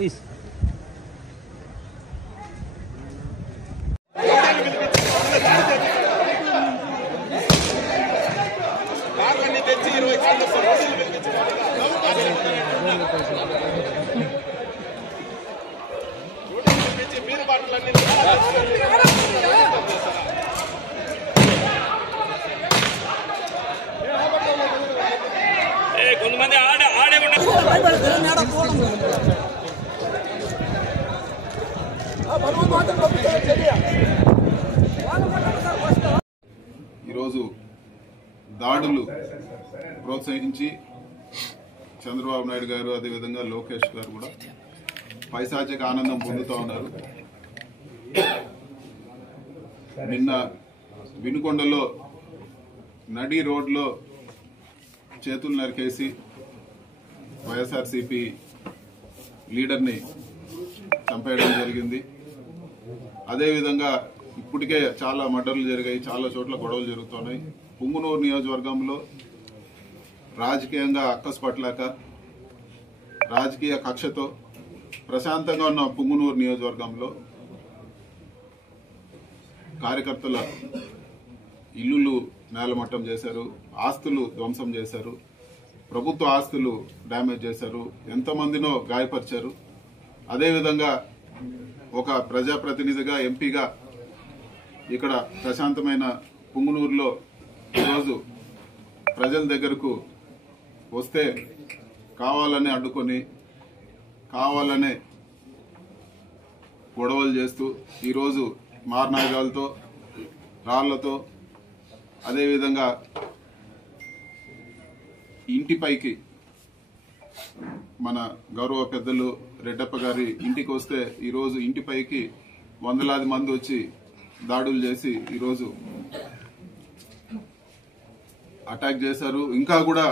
Please. కొంతమంది ఆడే ఈరోజు దాడులు ప్రోత్సహించి చంద్రబాబు నాయుడు గారు అదేవిధంగా లోకేష్ గారు కూడా పైశాచిక ఆనందం పొందుతూ ఉన్నారు. నిన్న వినుకొండలో నడి రోడ్లో చేతులు నరికేసి వైఎస్ఆర్సీపీ లీడర్ని చంపేయడం జరిగింది. అదేవిధంగా ఇప్పటికే చాలా మర్డర్లు జరిగాయి, చాలా చోట్ల గొడవలు జరుగుతున్నాయి. పుంగనూరు నియోజకవర్గంలో రాజకీయంగా అక్కసు పట్టలేక రాజకీయ కక్షతో ప్రశాంతంగా ఉన్న పుంగనూరు నియోజకవర్గంలో కార్యకర్తల ఇల్లులు నేలమట్టం చేశారు, ఆస్తులు ధ్వంసం చేశారు, ప్రభుత్వ ఆస్తులు డ్యామేజ్ చేశారు, ఎంతమందినో గాయపరిచారు. అదేవిధంగా ఒక ప్రజాప్రతినిధిగా ఎంపీగా ఇక్కడ ప్రశాంతమైన పుంగనూరులో ఈరోజు ప్రజల దగ్గరకు వస్తే కావాలని అడ్డుకొని కావాలనే గొడవలు చేస్తూ ఈరోజు మారణాయుధాలతో రాళ్లతో అదేవిధంగా ఇంటిపైకి మన గౌరవ పెద్దలు రెడ్డప్ప గారి ఇంటికి వస్తే ఈరోజు ఇంటిపైకి వందలాది మంది వచ్చి దాడులు చేసి ఈరోజు అటాక్ చేశారు. ఇంకా కూడా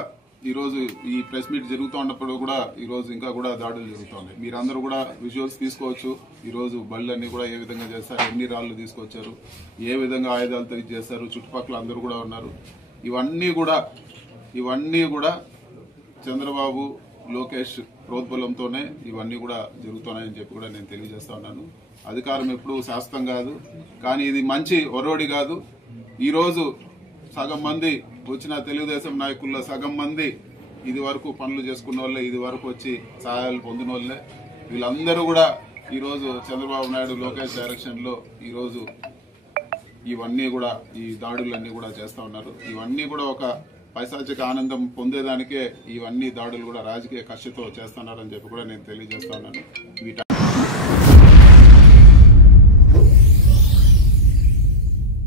ఈరోజు ఈ ప్రెస్ మీట్ జరుగుతూ ఉన్నప్పుడు కూడా ఈరోజు ఇంకా కూడా దాడులు జరుగుతున్నాయి. మీరందరూ కూడా విజువల్స్ తీసుకోవచ్చు. ఈరోజు బళ్ళన్నీ కూడా ఏ విధంగా చేశారు, ఎన్ని రాళ్లు తీసుకొచ్చారు, ఏ విధంగా ఆయుధాలతో ఇది చేశారు, చుట్టుపక్కల అందరూ కూడా ఉన్నారు. ఇవన్నీ కూడా చంద్రబాబు లోకేష్ ప్రోద్బలంతోనే ఇవన్నీ కూడా జరుగుతున్నాయని చెప్పి కూడా నేను తెలియజేస్తా ఉన్నాను. అధికారం ఎప్పుడు శాశ్వతం కాదు, కానీ ఇది మంచి ఒరోడి కాదు. ఈరోజు సగం మంది వచ్చిన తెలుగుదేశం నాయకుల్లో సగం మంది ఇది వరకు పనులు చేసుకున్న వాళ్ళే, ఇది వరకు వచ్చి సహాయాలు పొందిన వాళ్ళే. వీళ్ళందరూ కూడా ఈరోజు చంద్రబాబు నాయుడు లోకేష్ డైరెక్షన్ లో ఈరోజు ఇవన్నీ కూడా ఈ దాడులన్నీ కూడా చేస్తా ఉన్నారు. ఇవన్నీ కూడా ఒక పైశాచిక ఆనందం పొందేదానికే ఇవన్నీ దాడులు కూడా రాజకీయ కక్షతో చేస్తున్నారని చెప్పి కూడా నేను తెలియజేస్తా ఉన్నాను.